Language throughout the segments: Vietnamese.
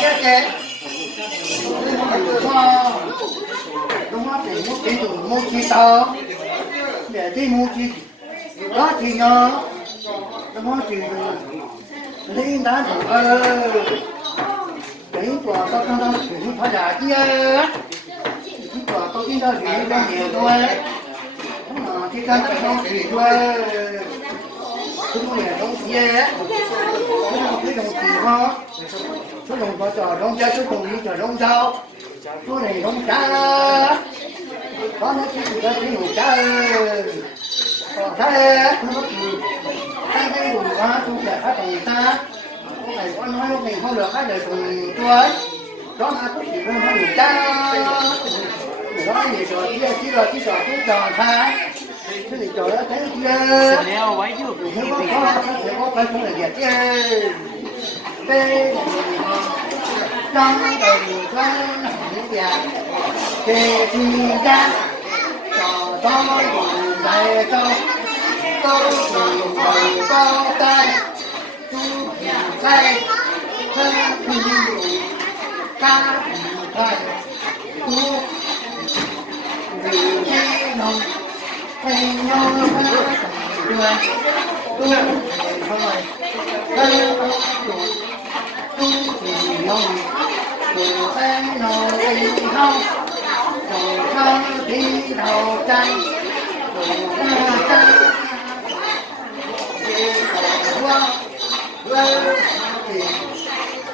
Chết chết. Đúng không? Để một cái tủ một chi to. Để đi một chi. Đó thì nó. Nó chỉ lấy đá thủ cái quả có nó chỉ phải là kia. Cái quả có cái đó chỉ đang nhiều thôi. Cái căn nó chỉ thôi. Cái này nó kia. Cái đồng tiền ho. Số đồng có trò đông cha số đồng đi trò đông sao. Số này đông cha. Có nó chỉ là cái hồ cha. Còn thế nó cái đủ quá chung để phát thành ta. Hôm nay con nói lúc này không được phát đời cùng tôi. Đó là có chỉ không được cha. Đó thì trò chỉ là cái trò tha. Thế thì trò đó thấy chưa? Leo váy chưa? Nếu có cái không là đẹp chứ. Đây trong đời con những nhà kề thì ra trò to đủ dài to tôi thì bày bao tay tu thì say thân thì ca thì thầy tu vì thế nồng thành nhau rồi tu thôi thân tu thì nồng từ em nồng thì không rồi thân đi đầu tranh rồi tranh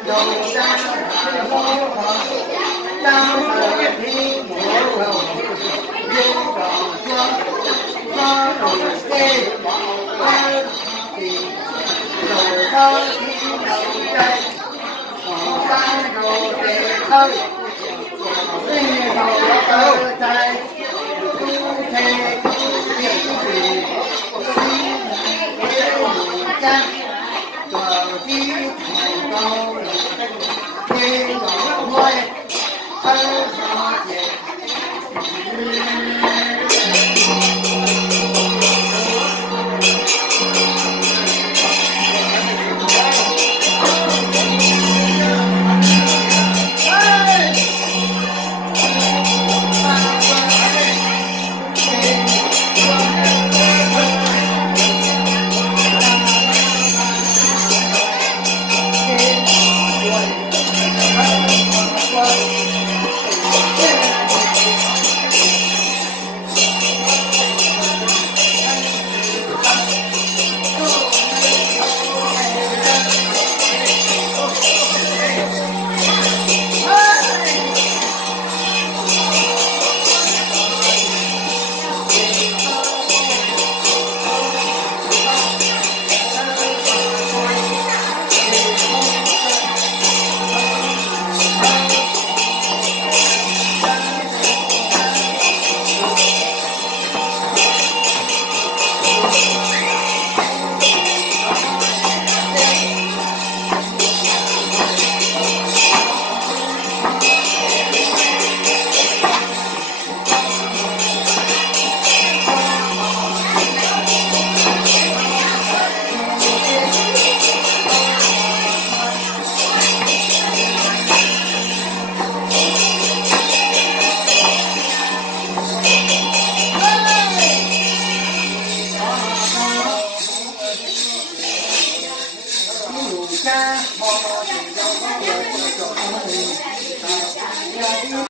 đầu ra mô họ đau ở đi mùa cầu vô cầu có đồ kê qua thì đầu thơ đi đầu tay họ ta đồ để thơ